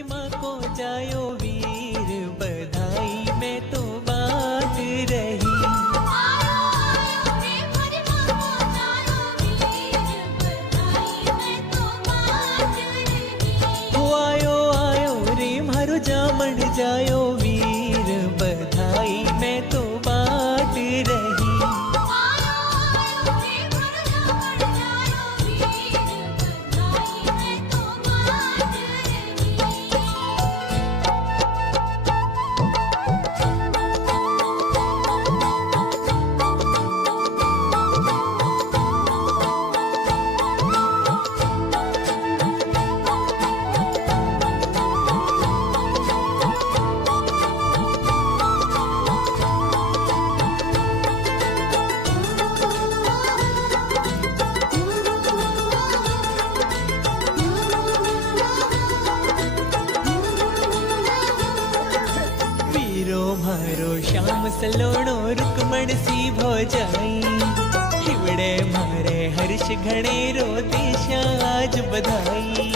भरिमा को जायो वीर, बधाई में तो बात रही। आयो आयो रे मारो जामण जायो वीर, बधाई में तो बात रही। मारो श्याम सलोणो रुक्मण सी भोजाई, हिवड़े मारे हर्ष घणे रो देशा आज बधाई।